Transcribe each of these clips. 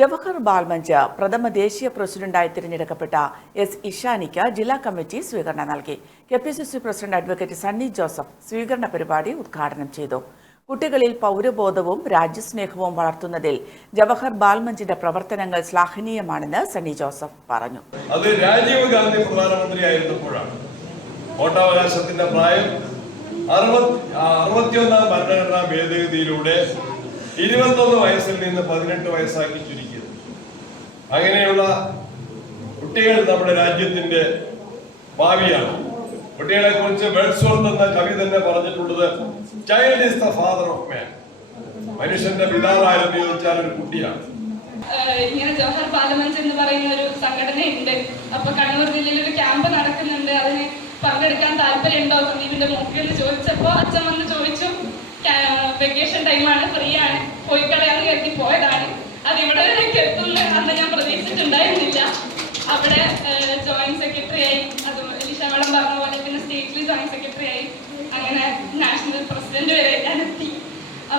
ജവഹർ ബാൽമഞ്ച് പ്രഥമ ദേശീയ പ്രസിഡന്റായി തിരഞ്ഞെടുക്കപ്പെട്ട എസ് ഇഷാനിക്ക് ജില്ലാ കമ്മിറ്റി സ്വീകരണം നൽകി. KPCC president advocate Sunny Joseph സ്വീകരണ പരിപാടി ഉദ്ഘാടനം ചെയ്തു. കുട്ടികളിൽ പൗരബോധവും രാജ്യസ്നേഹവും വളർത്തുന്നതിൽ ജവഹർ ബാൽമഞ്ചിന്റെ പ്രവർത്തനങ്ങൾ ശ്ലാഘനീയമാണെന്ന് സണ്ണി ജോസഫ് പറഞ്ഞു. അത് രാജീവ് ഗാന്ധി പ്രധാനമന്ത്രിയായിരുന്നപ്പോഴാണ് വോട്ടവകാശത്തിന്റെ പ്രായം 61ാം ഭരണഘടനാ ഭേദഗതിയിലൂടെ 21 വയസ്സിൽ നിന്ന് 18 വയസ്സാക്കി ചുരുക്കിയത്. അങ്ങനെയുള്ള കുട്ടികൾ നമ്മുടെ രാജ്യത്തിന്റെ ഭാവിയാണ്. കുട്ടികളെ കുറിച്ച് വേർഡ്സ്വർത്ത് എന്ന കവി തന്നെ പറഞ്ഞിട്ടുള്ളത്, child is the father of മാൻ. മനുഷ്യന്റെ പിതാവാരെന്ന് ചോദിച്ചാൽ ഒരു കുട്ടിയാണ്. ഇങ്ങനെ ജവഹർ ബാലമഞ്ച് എന്ന് പറയുന്ന ഒരു സംഘടനയുണ്ട്. അപ്പൊ കണ്ണൂർ ജില്ലയിൽ ഒരു ക്യാമ്പ് നടക്കുന്നുണ്ട്, അതിന് പങ്കെടുക്കാൻ താല്പര്യമുണ്ടോ സന്ദീപിന്റെ മൂക്കിൽ ചോദിച്ചപ്പോ അച്ഛൻ വന്ന് ചോദിച്ചു, വെക്കേഷൻ ടൈമാണ്, ഫ്രീ ആണ്, പോയി കളയാന്ന് കരുതി പോയതാണ്. അത് ഇവിടെ എത്തുന്ന അന്ന് ഞാൻ പ്രതീക്ഷിച്ചിട്ടുണ്ടായിരുന്നില്ല. അവിടെ ജോയിന്റ് സെക്രട്ടറി ആയി, അത് ലിഷ മേഡം പറഞ്ഞ പോലെ പിന്നെ സ്റ്റേറ്റിൽ ജോയിന്റ് സെക്രട്ടറി ആയി, അങ്ങനെ നാഷണൽ പ്രസിഡന്റ് വരെ ഞാൻ എത്തി.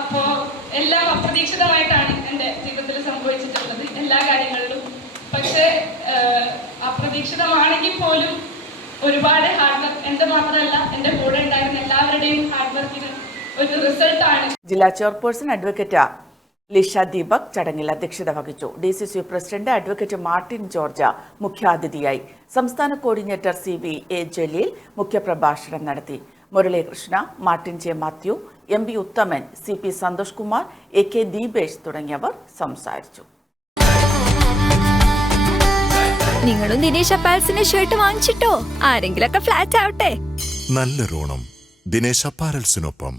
അപ്പോ എല്ലാം അപ്രതീക്ഷിതമായിട്ടാണ് എൻ്റെ ജീവിതത്തിൽ സംഭവിച്ചിട്ടുള്ളത്, എല്ലാ കാര്യങ്ങളിലും. പക്ഷേ അപ്രതീക്ഷിതമാണെങ്കിൽ പോലും ഒരുപാട് ഹാർഡ് വർക്ക്, എന്റെ മാത്രമല്ല എൻ്റെ കൂടെ ഉണ്ടായിരുന്ന എല്ലാവരുടെയും ഹാർഡ് വർക്കിന് ഒരു റിസൾട്ടാണ്. ജില്ലാ ചെയർപേഴ്സൺ അഡ്വക്കേറ്റ് ലിഷ ദീപക് ചടങ്ങിൽ അധ്യക്ഷത വഹിച്ചു. DCC president advocate Martin George മുഖ്യാതിഥിയായി. സംസ്ഥാന കോർഡിനേറ്റർ CVA ജലീൽ മുഖ്യപ്രഭാഷണം നടത്തി. Muralikrishna, Martin J Mathew, MB ഉത്തമൻ, CP സന്തോഷ് കുമാർ, AK ദീപേഷ് തുടങ്ങിയവർ സംസാരിച്ചു. നിങ്ങളും ദിനേശ് അപ്പാരൽസിന്റെ ഷർട്ട് വാങ്ങിച്ചിട്ടോ? ആരെങ്കിലൊക്കെ ഫ്ലാറ്റ് ആവട്ടെ. നല്ലൊരോണം ദിനേശ് അപ്പാരൽസിനൊപ്പം.